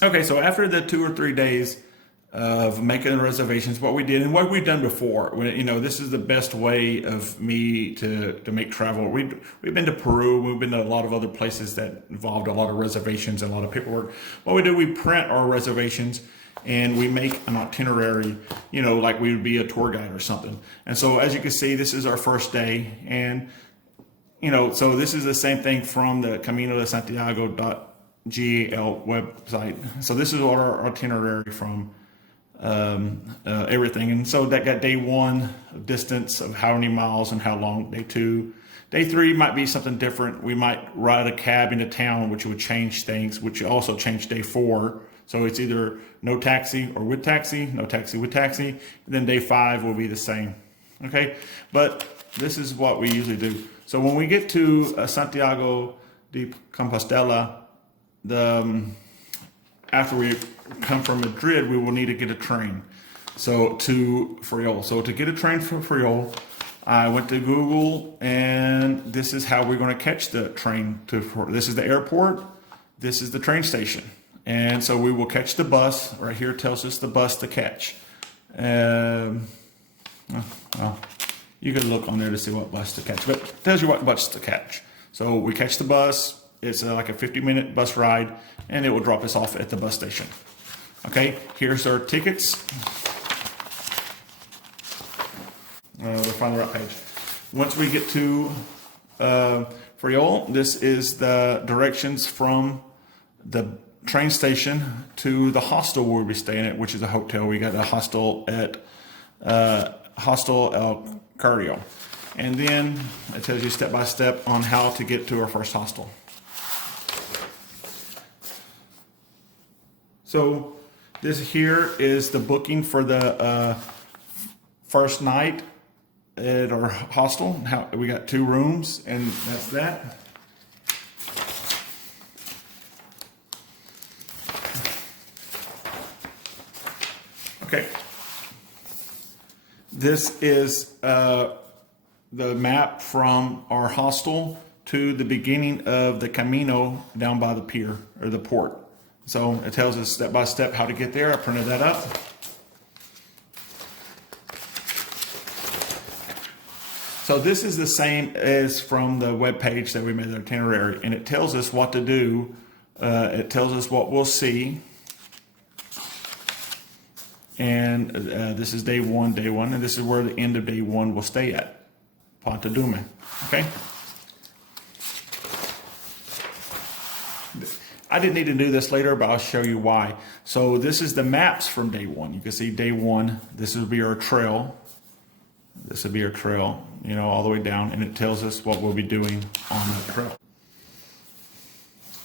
Okay, so after the 2 or 3 days of making the reservations, what we did and what we've done before, this is the best way of me to make travel. We've been to Peru, we've been to a lot of other places that involved a lot of reservations and a lot of paperwork. What we do, we print our reservations and we make an itinerary, like we would be a tour guide or something. And so as you can see, this is our first day, and so this is the same thing from the Camino de Santiago GL website. So this is our itinerary from everything. And so that got day 1 of distance of how many miles and how long. Day 2, day 3 might be something different. We might ride a cab into town, which would change things, which also changed day 4. So it's either no taxi or with taxi, no taxi with taxi. And then day 5 will be the same. Okay, but this is what we usually do. So when we get to Santiago de Compostela, after we come from Madrid, we will need to get a train to Friol. So to get a train from Friol, I went to Google, and this is how we're going to catch the train this is the airport, this is the train station. And so we will catch the bus. Right here tells us the bus to catch. Well, you can look on there to see what bus to catch, but it tells you what bus to catch. So we catch the bus. It's like a 50-minute bus ride, and it will drop us off at the bus station. Okay, here's our tickets. We'll find the right page. Once we get to Friol, this is the directions from the train station to the hostel we'll be staying at, which is a hotel. We got a hostel at Hostel El Cardio. And then it tells you step by step on how to get to our first hostel. So this here is the booking for the first night at our hostel. We got 2 rooms, and that's that. Okay. This is the map from our hostel to the beginning of the Camino down by the pier or the port. So it tells us step by step how to get there. I printed that up. So this is the same as from the web page that we made the itinerary, and it tells us what to do. It tells us what we'll see. And this is day 1, and this is where the end of day 1 will stay at, Ponta Dume. Okay. I didn't need to do this later, but I'll show you why. So this is the maps from day 1. You can see day 1, this would be our trail. This would be our trail, all the way down, and it tells us what we'll be doing on the trail.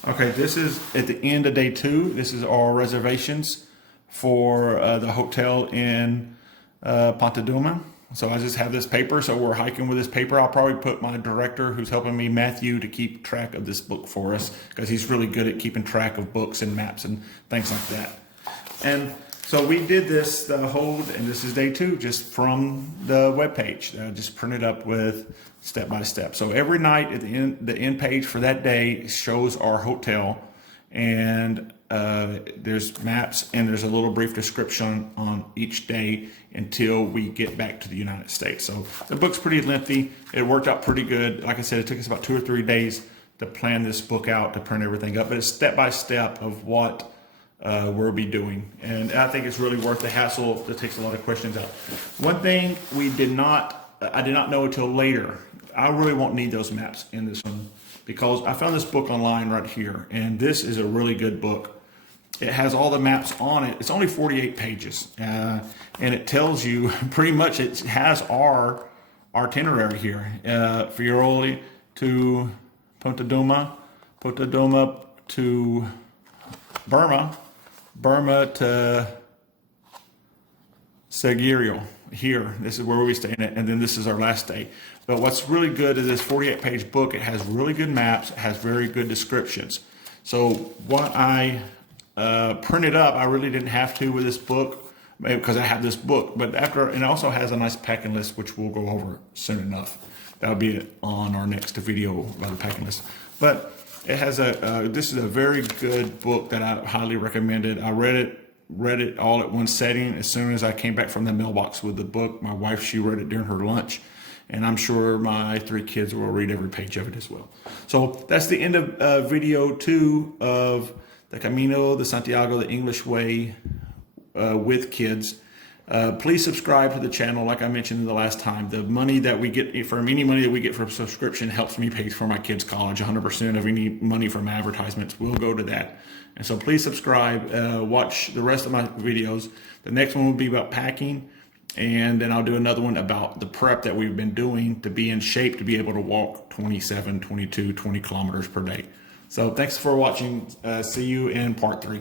Okay, this is at the end of day 2. This is our reservations for the hotel in Ponta Dume. So I just have this paper, so we're hiking with this paper. I'll probably put my director who's helping me, Matthew, to keep track of this book for us, because he's really good at keeping track of books and maps and things like that. And so we did this and this is day 2, just from the webpage. Just printed up with step by step. So every night at the end page for that day shows our hotel, and there's maps, and there's a little brief description on each day until we get back to the United States. So the book's pretty lengthy. It worked out pretty good. Like I said, it took us about 2 or 3 days to plan this book out, to print everything up, but it's step by step of what we'll be doing. And I think it's really worth the hassle. That takes a lot of questions out. One thing I did not know until later, I really won't need those maps in this one, because I found this book online right here, and this is a really good book. It has all the maps on it. It's only 48 pages, and it tells you pretty much, it has our itinerary here. Friuli to Ponta Dume, Ponta Dume to Burma, Burma to Seguirio. Here, this is where we'll be staying at, and then this is our last day. But what's really good is this 48-page book. It has really good maps, it has very good descriptions. So what I printed up, I really didn't have to with this book, because I have this book. But it also has a nice packing list, which we'll go over soon enough. That'll be on our next video about the packing list. But It has this is a very good book that I highly recommend it. I read it all at one setting. As soon as I came back from the mailbox with the book, my wife, she read it during her lunch, and I'm sure my 3 kids will read every page of it as well. So that's the end of video 2 of the Camino de Santiago, the English way with kids. Please subscribe to the channel. Like I mentioned the last time, the money that we get from any money that we get from subscription helps me pay for my kids' college. 100% of any money from advertisements will go to that. And so please subscribe, watch the rest of my videos. The next one will be about packing, and then I'll do another one about the prep that we've been doing to be in shape to be able to walk 27, 22, 20 kilometers per day. So thanks for watching. See you in part 3.